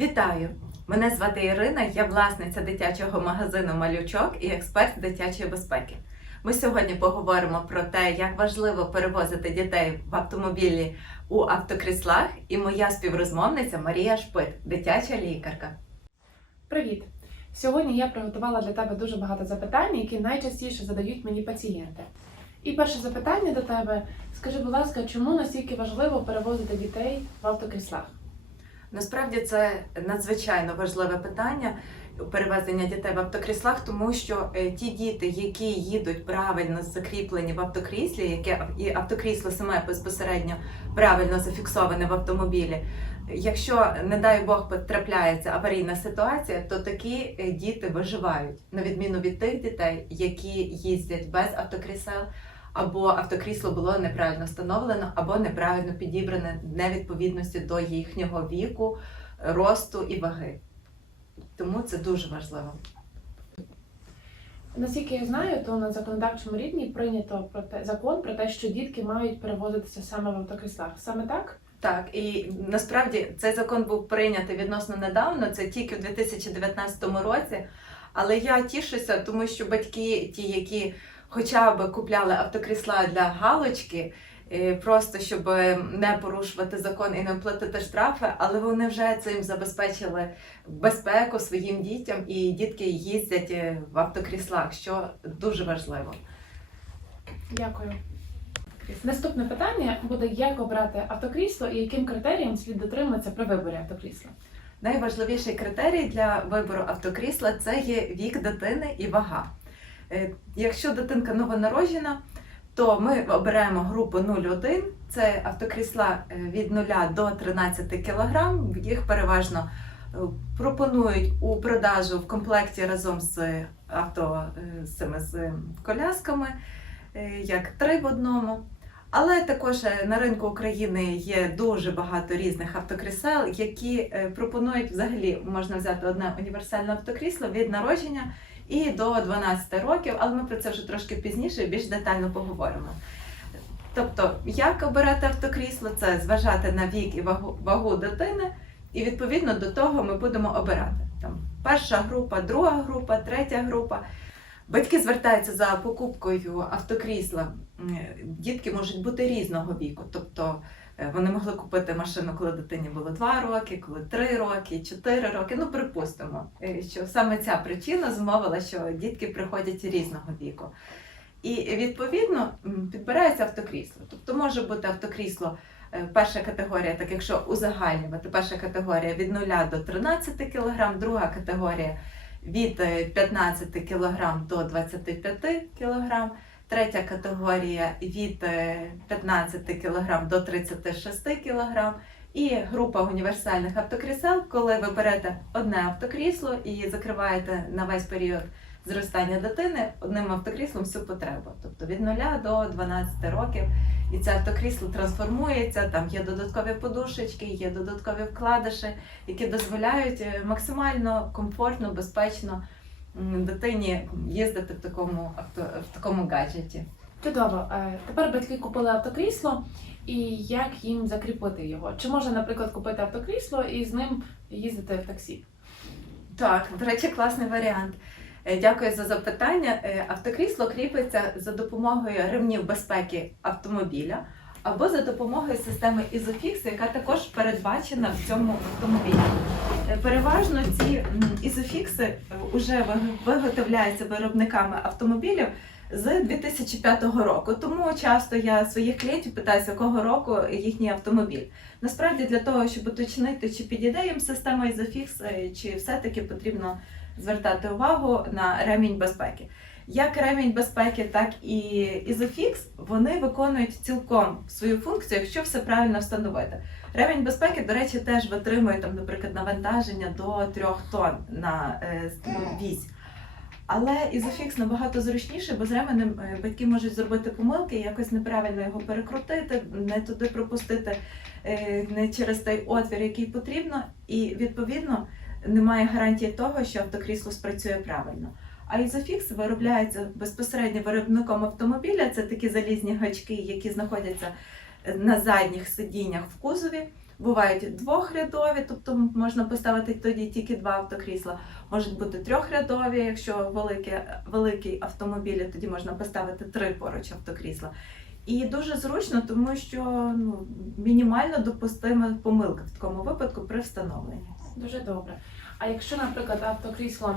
Вітаю! Мене звати Ірина, я власниця дитячого магазину Малючок і експерт з дитячої безпеки. Ми сьогодні поговоримо про те, як важливо перевозити дітей в автомобілі у автокріслах, і моя співрозмовниця Марія Шпит, дитяча лікарка. Привіт! Сьогодні я приготувала для тебе дуже багато запитань, які найчастіше задають мені пацієнти. І перше запитання до тебе: скажи, будь ласка, чому настільки важливо перевозити дітей в автокріслах? Насправді це надзвичайно важливе питання перевезення дітей в автокріслах, тому що е, ті діти, які їдуть правильно закріплені в автокріслі, яке і автокрісло саме безпосередньо правильно зафіксоване в автомобілі. Якщо, не дай Бог, потрапляється аварійна ситуація, то такі е, діти виживають на відміну від тих дітей, які їздять без автокрісел, або автокрісло було неправильно встановлено, або неправильно підібране невідповідності до їхнього віку, росту і ваги. Тому це дуже важливо. Наскільки я знаю, то на законодавчому рівні прийнято про те закон про те, що дітки мають перевозитися саме в автокріслах. Саме так? Так, і насправді цей закон був прийнятий відносно недавно, це тільки в 2019 році. Але я тішуся, тому що батьки, ті, які хоча б купляли автокрісла для галочки, е, просто щоб не порушувати закон і не платити штрафи, але вони вже цим забезпечили безпеку своїм дітям, і дітки їздять е, в автокріслах, що дуже важливо. Дякую. Наступне питання буде: як обрати автокрісло і яким критеріям слід дотримуватися при виборі автокрісла? Найважливіший критерій для вибору автокрісла це є вік дитини і вага. Е, Якщо дитинка новонароджена, то ми оберемо групу 0,1, це автокрісла е, від 0 до 13 кг. Їх переважно е, пропонують у продажу в комплекті разом з авто з з колясками, як три в одному. Але також на ринку України є дуже багато різних автокрісел, які пропонують взагалі можна взяти одне універсальне автокрісло від народження і до 12 років, але ми про це вже трошки пізніше більш детально поговоримо. Тобто, як обирати автокрісло, це зважати на вік і вагу, вагу дитини, і відповідно до того ми будемо обирати. Там перша група, друга група, третя група. Батьки звертаються за покупкою автокрісла. Дітки можуть бути різного віку. Тобто вони могли купити машину, коли дитині було 2 роки, коли 3 роки, 4 роки. Ну, припустимо, е, що саме ця причина зумовила, що дітки приходять різного віку. І відповідно підбирається автокрісло. Тобто може бути автокрісло. е, Перша категорія, так якщо узагальнювати, перша категорія від 0 до 13 кг, друга категорія від е, 15 кг до 25 кг, третя категорія від е, 15 кг до 36 кг, і група універсальних автокрісел, коли ви берете одне автокрісло і закриваєте на весь період зростання дитини одним автокріслом всю потребу, тобто від 0 до 12 років. І це автокрісло трансформується, там є додаткові подушечки, є додаткові вкладиші, які дозволяють е, максимально комфортно, безпечно дитині їздити в такому авто, в такому гаджеті. Чудово. Е, Тепер батьки купили автокрісло, і як їм закріпити його? Чи можна, наприклад, купити автокрісло і з ним їздити в таксі? Так, до речі, класний варіант. Е, Дякую за запитання. Е, Автокрісло кріпиться за допомогою ремнів безпеки автомобіля або за допомогою системи Isofix, яка також передбачена в цьому автомобілі. Е, Переважно ці Isofix вже виготовляються виробниками автомобілів з 2005 року. Тому часто я своїх клієнтів питаюся, якого року їхній автомобіль. Насправді для того, щоб уточнити, чи підійде їм система Isofix, е, чи все-таки потрібно звертати увагу на ремінь безпеки. Як ремінь безпеки, так і Isofix, вони виконують цілком свою функцію, якщо все правильно встановити. Ремінь безпеки, до речі, теж витримує там, наприклад, навантаження до 3 тонн на е, вісь. Але Isofix набагато зручніше, бо з ременем е, батьки можуть зробити помилки, якось неправильно його перекрутити, не туди пропустити, е, не через той отвір, який потрібно, і відповідно немає гарантії того, що автокрісло спрацює правильно. А Isofix виробляється безпосередньо виробником автомобіля. Це такі залізні гачки, які знаходяться на задніх сидіннях в кузові. Бувають двохрядові, тобто можна поставити тоді тільки два автокрісла. Можуть бути трьохрядові, якщо великі, великий автомобіль, тоді можна поставити три поруч автокрісла. І дуже зручно, тому що ну, мінімально допустима помилка в такому випадку при встановленні. Дуже добре. А якщо, наприклад, автокрісло,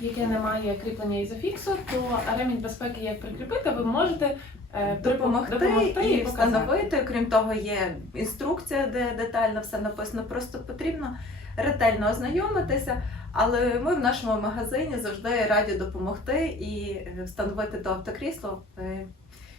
яке не має кріплення ізофіксу, то ремінь безпеки як прикріпити, ви можете е, допомогти, допомогти і встановити. Крім того, є інструкція, де детально все написано. Просто потрібно ретельно ознайомитися. Але ми в нашому магазині завжди раді допомогти і е, встановити то автокрісло, е,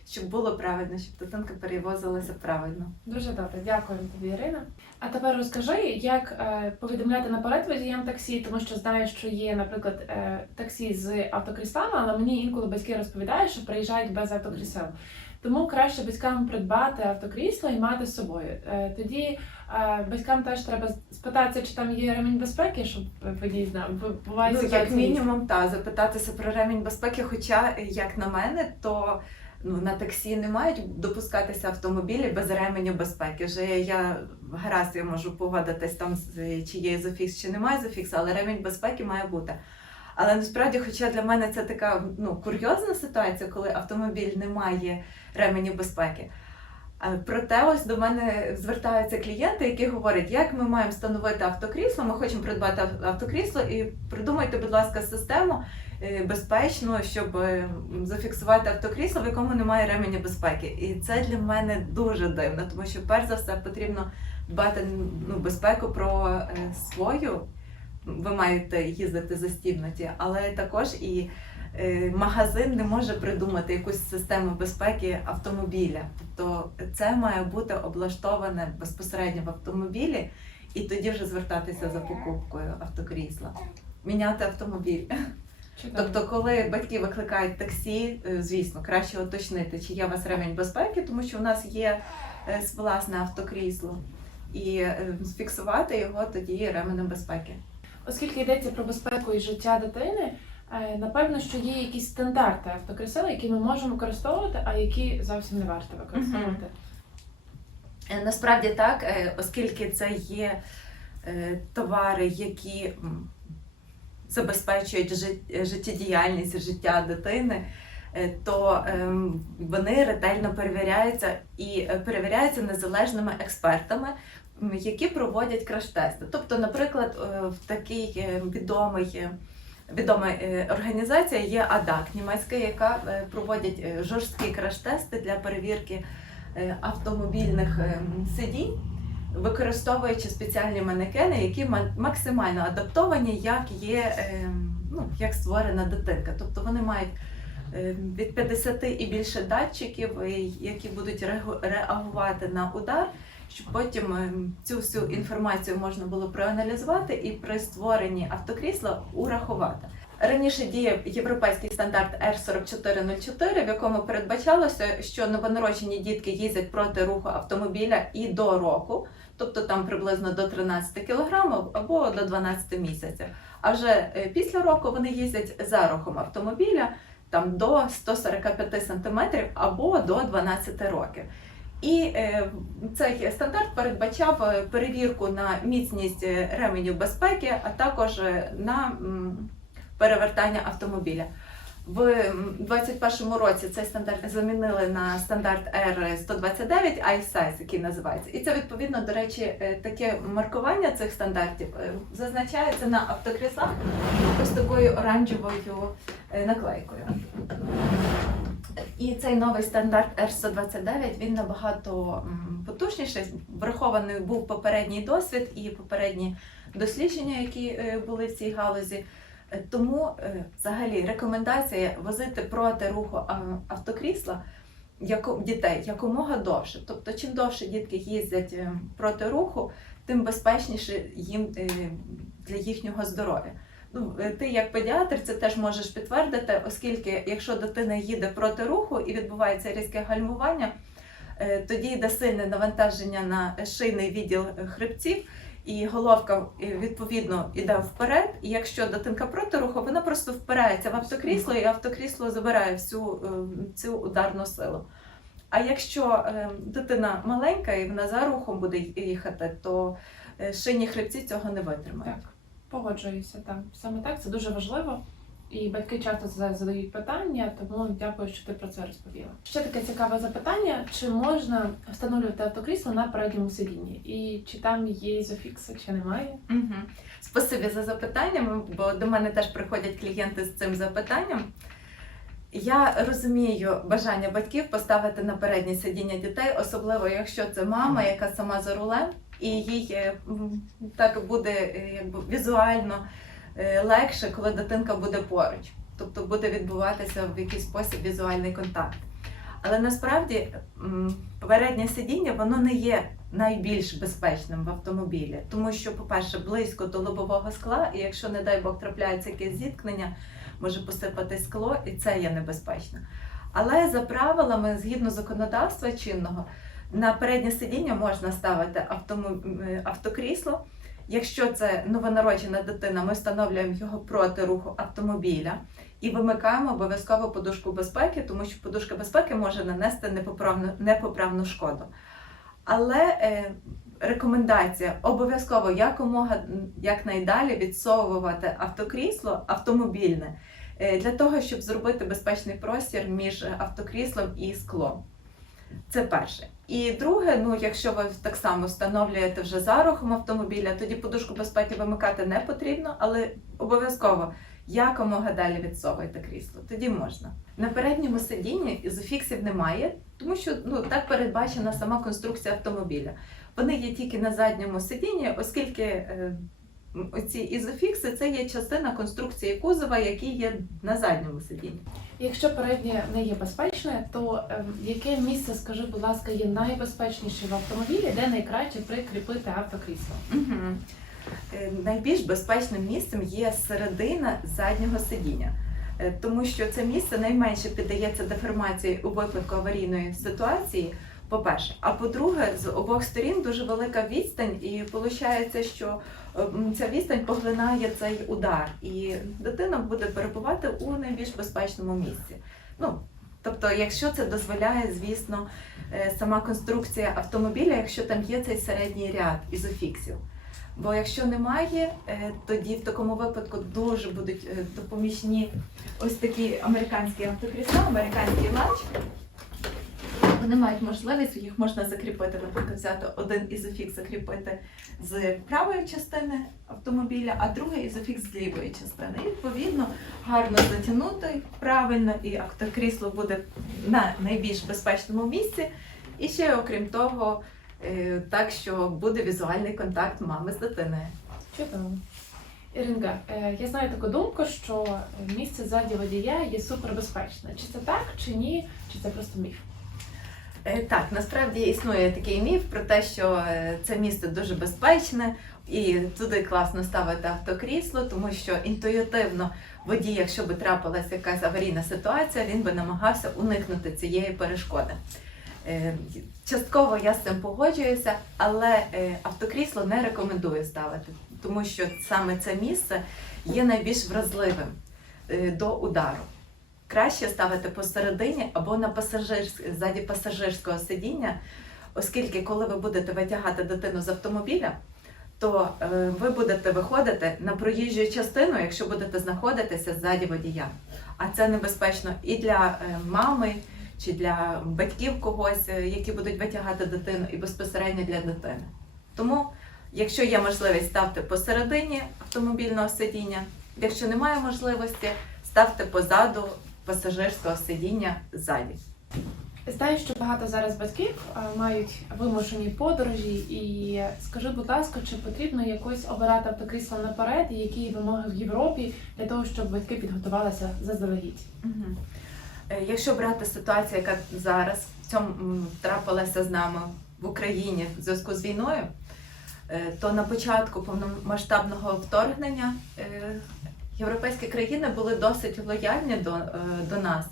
щоб було правильно, щоб дитинка перевозилася правильно. Дуже добре, дякую тобі, Ірина. А тепер розкажи, як е, повідомляти наперед водіям таксі, тому що знаю, що є, наприклад, е, таксі з автокріслами, але мені інколи батьки розповідають, що приїжджають без автокрісел. Тому краще батькам придбати автокрісло і мати з собою. Е, тоді батькам теж треба спитатися, чи там є ремінь безпеки, щоб водій знав. Бувають Ну, як мінімум, та запитатися про ремінь безпеки. Хоча, як на мене, то ну на таксі не мають допускатися автомобілі без ременю безпеки. Вже я гаразд я можу погодитись там чи є ізофікс, чи немає ізофікс, але ремінь безпеки має бути. Але насправді, хоча для мене це така ну курйозна ситуація, коли автомобіль не має ременю безпеки. Проте ось до мене звертаються клієнти, які говорять, як ми маємо встановити автокрісло, ми хочемо придбати автокрісло і придумайте, будь ласка, систему е, безпечну, щоб е, зафіксувати автокрісло, в якому немає ременя безпеки. І це для мене дуже дивно, тому що перш за все потрібно дбати ну, безпеку про е, свою. Ви маєте їздити застібнуті, але також і магазин не може придумати якусь систему безпеки автомобіля. Тобто це має бути облаштоване безпосередньо в автомобілі, і тоді вже звертатися за покупкою автокрісла. Міняти автомобіль. Чудово. Тобто, коли батьки викликають таксі, е, звісно, краще уточнити, чи є у вас ремень безпеки, тому що у нас є е, власне автокрісло, і е, фіксувати його тоді ременем безпеки. Оскільки йдеться про безпеку і життя дитини, напевно, що є якісь стандарти автокресел, які ми можемо використовувати, а які зовсім не варто використовувати. Е, Насправді так, оскільки це є товари, які забезпечують жит- життєдіяльність, життя дитини, е, то ем, вони ретельно перевіряються і е, перевіряються незалежними експертами, які проводять краш-тести. Тобто, наприклад, е, в такий відомий. е, Відома організація є АДАК німецька, яка проводять е, жорсткі краш-тести для перевірки автомобільних е, сидінь, використовуючи спеціальні манекени, які максимально адаптовані, як є е, ну, як створена дитинка. Тобто вони мають е, від 50 і більше датчиків, е, які будуть реагувати на удар, щоб потім е, цю всю інформацію можна було проаналізувати і при створенні автокрісла урахувати. Раніше діяв європейський стандарт R4404, в якому передбачалося, що новонароджені дітки їздять проти руху автомобіля і до року, тобто там приблизно до 13 кг або до 12 місяців. А вже е, після року вони їздять за рухом автомобіля там до 145 см або до 12 років. І е, цей стандарт передбачав е, перевірку на міцність ременів безпеки, а також на перевертання автомобіля. В 2021 році цей стандарт замінили на стандарт R129 iSize, який називається. І це відповідно, до речі, е, таке маркування цих стандартів е, зазначається на автокріслах ось такою оранжевою е, наклейкою. І цей новий стандарт R129 він набагато потужніший. Врахований був попередній досвід і попередні дослідження, які були в цій галузі. Е, Тому е, взагалі рекомендація возити проти руху автокрісла дітей якомога довше. Тобто, чим довше дітки їздять е, проти руху, тим безпечніше їм для їхнього здоров'я. Ну, ти як педіатр це теж можеш підтвердити, оскільки якщо дитина їде проти руху і відбувається різке гальмування, тоді йде сильне навантаження на шийний відділ хребців, і головка е, відповідно йде вперед. І якщо дитинка проти руху, вона просто впирається в автокрісло, і автокрісло забирає всю е, цю ударну силу. А якщо е, дитина маленька і вона за рухом буде їхати, то шині шинні хребці цього не витримають. Так, погоджуюся, так. Саме так, це дуже важливо. І батьки часто за- задають питання, тому дякую, що ти про це розповіла. Ще таке цікаве запитання: чи можна встановлювати автокрісло на передньому сидінні? І чи там є ізофікси, чи немає? Угу. Спасибі за запитанням, бо до мене теж приходять клієнти з цим запитанням. Я розумію бажання батьків поставити на переднє сидіння дітей, особливо якщо це мама, яка сама за рулем, і їй е, так буде е, якби візуально легше, коли дитинка буде поруч. Тобто буде відбуватися в якийсь спосіб візуальний контакт. Але насправді м, переднє сидіння воно не є найбільш безпечним в автомобілі, тому що, по-перше, близько до лобового скла, і якщо, не дай Бог, трапляється якесь зіткнення, може посипати скло, і це є небезпечно. Але за правилами, згідно законодавства чинного, на переднє сидіння можна ставити е, автокрісло. Якщо це новонароджена дитина, ми встановлюємо його проти руху автомобіля і вимикаємо обов'язково подушку безпеки, тому що подушка безпеки може нанести непоправну, непоправну шкоду. Але е, рекомендація обов'язково якомога якнайдалі відсовувати автокрісло автомобільне е, для того, щоб зробити безпечний простір між автокріслом і склом. Це перше. І друге, ну якщо ви так само встановлюєте вже за рухом автомобіля, тоді подушку безпеки вимикати не потрібно, але обов'язково якомога далі відсовуйте крісло. Тоді можна. На передньому сидінні ізофіксів немає, тому що ну так передбачена сама конструкція автомобіля. Вони є тільки на задньому сидінні, оскільки е, м, оці ізофікси це є частина конструкції кузова, які є на задньому сидінні. Якщо переднє не є безпечне, то ем, яке місце, скажи, будь ласка, є найбезпечніше в автомобілі, де найкраще прикріпити автокрісло? Угу. Найбільш безпечним місцем є середина заднього сидіння, Е, тому що це місце найменше піддається деформації у випадку аварійної ситуації. По-перше, а по-друге, з обох сторін дуже велика відстань, і виходить, що е, ця відстань поглинає цей удар, і дитина буде перебувати у найбільш безпечному місці. Ну, тобто, якщо це дозволяє, звісно, е, сама конструкція автомобіля, якщо там є цей середній ряд ізофіксів. Бо якщо немає, е, тоді в такому випадку дуже будуть е, допоміжні ось такі американські автокрісла, американський ланч. Вони мають можливість, їх можна закріпити, наприклад, взяти один ізофікс закріпити з правої частини автомобіля, а другий ізофікс з лівої частини. І відповідно гарно затягнути правильно, і автокрісло буде на найбільш безпечному місці. І ще окрім того, е, так що буде візуальний контакт мами з дитиною. Чудово. Іринка, е, я знаю таку думку, що місце ззаді водія є супербезпечне. Чи це так, чи ні, чи це просто міф? Е, Так, насправді існує такий міф про те, що е, це місце дуже безпечне і туди класно ставити автокрісло, тому що інтуїтивно водій, якщо би трапилася якась аварійна ситуація, він би намагався уникнути цієї перешкоди. Е, Частково я з цим погоджуюся, але автокрісло не рекомендую ставити, тому що саме це місце є найбільш вразливим до удару. Краще ставити посередині або на пасажирськ... ззаді пасажирського сидіння, оскільки коли ви будете витягати дитину з автомобіля, то е, ви будете виходити на проїжджу частину, якщо будете знаходитися ззаді водія. А це небезпечно і для е, мами, чи для батьків когось, е, які будуть витягати дитину, і безпосередньо для дитини. Тому, якщо є можливість, ставте посередині автомобільного сидіння. Якщо немає можливості, ставте позаду пасажирського сидіння ззаді. Знаю, що багато зараз батьків е, мають вимушені подорожі, і скажи, будь ласка, чи потрібно якось обирати автокрісло наперед, і які вимоги в Європі для того, щоб батьки підготувалися заздалегідь? Е, Якщо брати ситуацію, яка зараз в цьому трапилася з нами в Україні в зв'язку з війною, е, то на початку повномасштабного вторгнення європейські країни були досить лояльні до, е, до нас.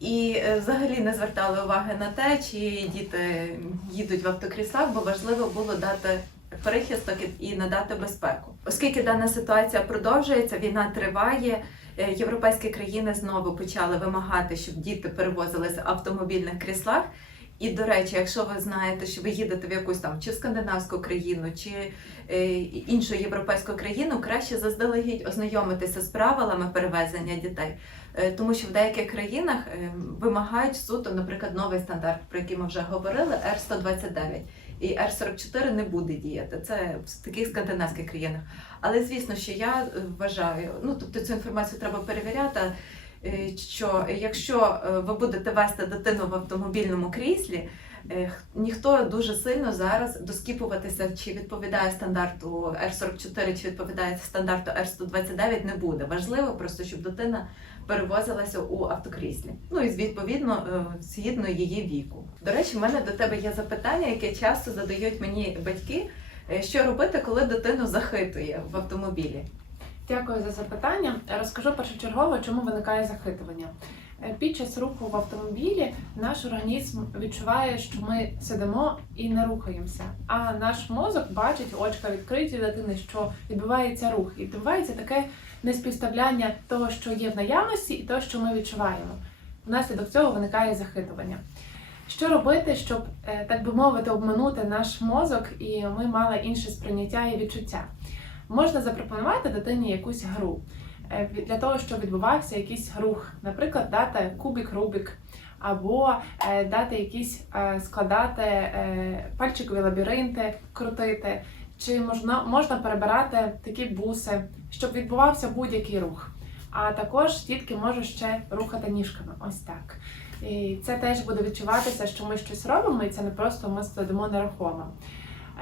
І е, взагалі не звертали уваги на те, чи діти їдуть в автокріслах, бо важливо було дати перехисток і- надати безпеку. Оскільки дана ситуація продовжується, війна триває, Е, Європейські країни знову почали вимагати, щоб діти перевозилися в автомобільних кріслах. І, до речі, якщо ви знаєте, що ви їдете в якусь там чи скандинавську країну, чи е, іншу європейську країну, краще заздалегідь ознайомитися з правилами перевезення дітей. Е, Тому що в деяких країнах е, вимагають суто, наприклад, новий стандарт, про який ми вже говорили, R129. І R44 не буде діяти. Це в таких скандинавських країнах. Але звісно, що я вважаю, ну тобто цю інформацію треба перевіряти. Е, Що якщо е, ви будете вести дитину в автомобільному кріслі, е, ніхто дуже сильно зараз доскіпуватися, чи відповідає стандарту R44, чи відповідає стандарту R129 не буде. Важливо просто, щоб дитина перевозилася у автокріслі. Ну і відповідно згідно її віку. До речі, в мене до тебе є запитання, яке часто задають мені батьки. Що робити, коли дитину захитує в автомобілі? Дякую за запитання. Розкажу першочергово, чому виникає захитування. Е, Під час руху в автомобілі наш організм відчуває, що ми сидимо і не рухаємося. А наш мозок бачить очка відкриті дитини, що відбувається рух, і відбувається таке неспівставляння того, що є в наявності, і того, що ми відчуваємо. Внаслідок цього виникає захитування. Що робити, щоб, е, так би мовити, обманути наш мозок, і ми мали інше сприйняття і відчуття? Можна запропонувати дитині якусь гру е, для того, щоб відбувався якийсь рух, наприклад, дати кубик Рубик, або е, дати якісь е, складати пальчикові лабіринти, крутити, чи можна, можна перебирати такі буси, щоб відбувався будь-який рух. А також дітки можуть ще рухати ніжками, ось так. І це теж буде відчуватися, що ми щось робимо, і це не просто ми сидимо нерухомо.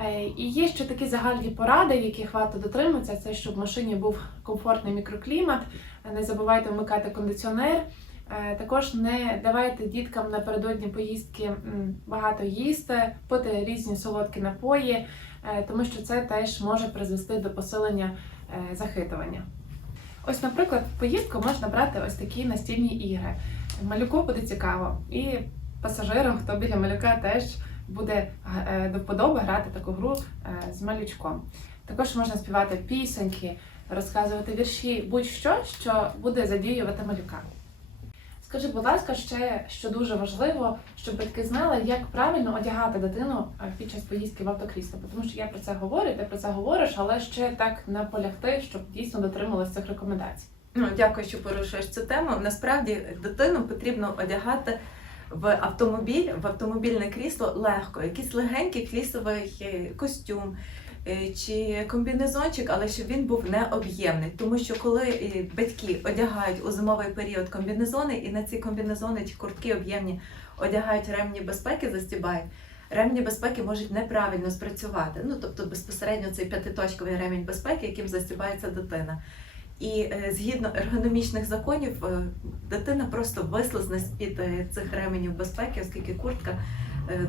Е, І є ще такі загальні поради, яких варто дотримуватися, це щоб в машині був комфортний мікроклімат. Е, Не забувайте вмикати кондиціонер. Е, Також не давайте діткам напередодні поїздки багато їсти, пити різні солодкі напої, тому що це теж може призвести до посилення захитування. Ось, наприклад, в поїздку можна брати ось такі настільні ігри. Малюку буде цікаво, і пасажирам, хто біля малюка, теж буде е, до вподоби грати таку гру е, з малючком. Також можна співати пісеньки, розказувати вірші, будь-що, що буде задіювати малюка. Скажи, будь ласка, ще що дуже важливо, щоб батьки знали, як правильно одягати дитину е, під час поїздки в автокрісло. Тому що я про це говорю, ти про це говориш, але ще так наполягти, щоб дійсно дотрималися цих рекомендацій. Ну, дякую, що порушуєш цю тему. Насправді дитину потрібно одягати в автомобіль, в автомобільне крісло легко, якийсь легенький флісовий е, костюм е, чи комбінезончик, але щоб він був не об'ємний. Тому що коли е, батьки одягають у зимовий період комбінезони, і на ці комбінезони чи куртки об'ємні одягають ремні безпеки, застібають. Ремні безпеки можуть неправильно спрацювати. Ну тобто безпосередньо цей п'ятиточковий ремінь безпеки, яким застібається дитина. І е, згідно ергономічних законів, е, дитина просто вислизне з-під е, цих ременів безпеки, оскільки куртка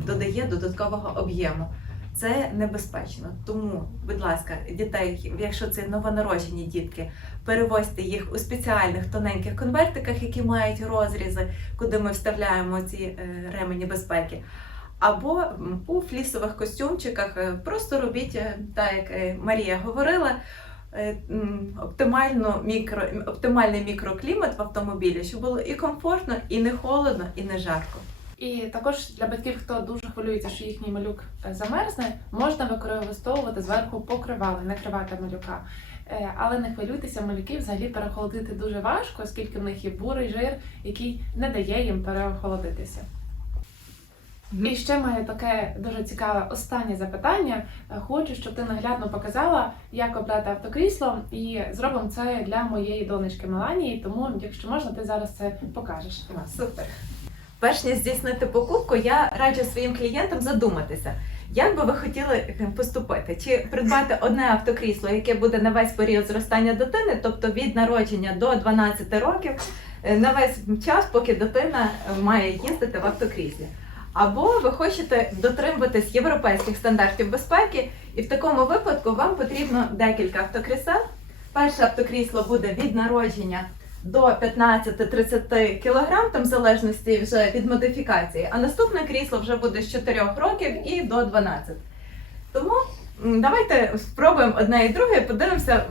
додає додаткового об'єму. Це небезпечно. Тому, будь ласка, дітей, якщо це новонароджені дітки, перевозьте їх у спеціальних тоненьких конвертиках, які мають розрізи, куди ми вставляємо ці ремені безпеки. Або у флісових костюмчиках просто робіть, так як Марія говорила, оптимально мікро, оптимальний мікроклімат в автомобілі, щоб було і комфортно, і не холодно, і не жарко. І також для батьків, хто дуже хвилюється, що їхній малюк е, замерзне, можна використовувати зверху покривали, накривати малюка. Е, Але не хвилюйтеся, малюків взагалі перехолодити дуже важко, оскільки в них є бурий жир, який не дає їм переохолодитися. І ще маю таке дуже цікаве останнє запитання. Е, Хочу, щоб ти наглядно показала, як обрати автокрісло, і зробимо це для моєї донечки Меланії. Тому, якщо можна, ти зараз це покажеш. Супер. Перш ніж здійснити покупку, я раджу своїм клієнтам задуматися, як би ви хотіли е, поступити, чи придбати одне автокрісло, яке буде на весь період зростання дитини, тобто від народження до 12 років, е, на весь час, поки дитина має їздити в автокріслі. Або ви хочете дотримуватись європейських стандартів безпеки, і в такому випадку вам потрібно декілька автокрісел. Перше автокрісло буде від народження до 15-30 кг, там в залежності вже від модифікації. А наступне крісло вже буде з 4 років і до 12. Тому давайте спробуємо одне і друге подивимося,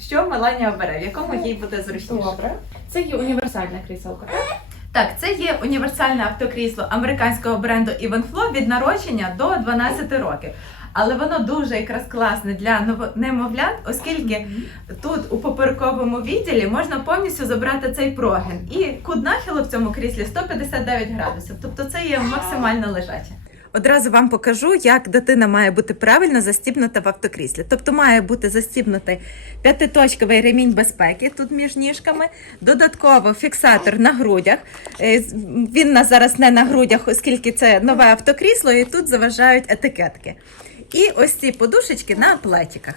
що Меланія обере, в якому їй буде зручніше. Добре. Це є універсальна кріселка, так? Так, це є універсальне автокрісло американського бренду Evenflow від народження до 12 років. Але воно дуже якраз класне для немовлят, оскільки тут у поперековому відділі можна повністю забрати цей прогин. І кут нахилу в цьому кріслі 159 градусів. Тобто це є максимально лежаче. Одразу вам покажу, як дитина має бути правильно застібнута в автокріслі. Тобто має бути застібнутий п'ятиточковий ремінь безпеки тут між ніжками, додатково фіксатор на грудях. Е, Він нас зараз не на грудях, оскільки це нове автокрісло, і тут заважають етикетки. І ось ці подушечки на плечиках.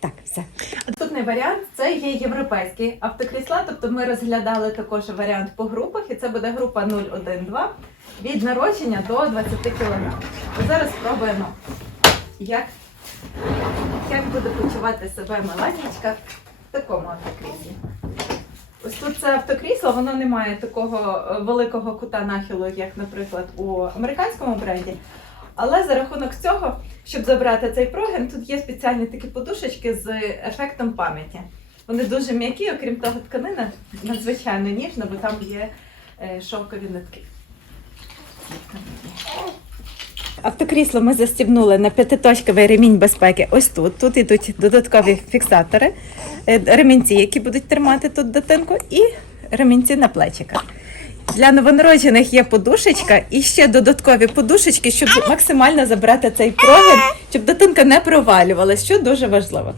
Так, все. Наступний варіант це є європейські автокрісла. Тобто ми розглядали також варіант по групах, і це буде група 012 від народження до 20 кг. Зараз спробуємо, як, як буде почувати себе Меланічка в такому автокріслі. Ось тут це автокрісло, воно не має такого е, великого кута нахилу, як, наприклад, у американському бренді. Але за рахунок цього, щоб забрати цей прогин, тут є спеціальні такі подушечки з ефектом пам'яті. Вони дуже м'які, окрім того, тканина надзвичайно ніжна, бо там є е, шовкові нитки. Автокрісло ми застібнули на п'ятиточковий ремінь безпеки. Ось тут. Тут йдуть додаткові фіксатори, е, ремінці, які будуть тримати тут дитинку, і ремінці на плечиках. Для новонароджених є подушечка і ще додаткові подушечки, щоб максимально забрати цей прогин, щоб дитинка не провалювалась, що дуже важливо.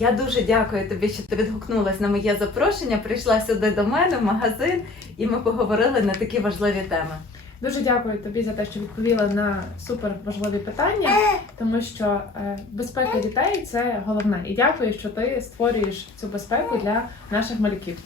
Я дуже дякую тобі, що ти відгукнулась на моє запрошення. Прийшла сюди до мене в магазин, і ми поговорили на такі важливі теми. Дуже дякую тобі за те, що відповіла на супер важливі питання, тому що е, безпека дітей це головне. І дякую, що ти створюєш цю безпеку для наших малюків.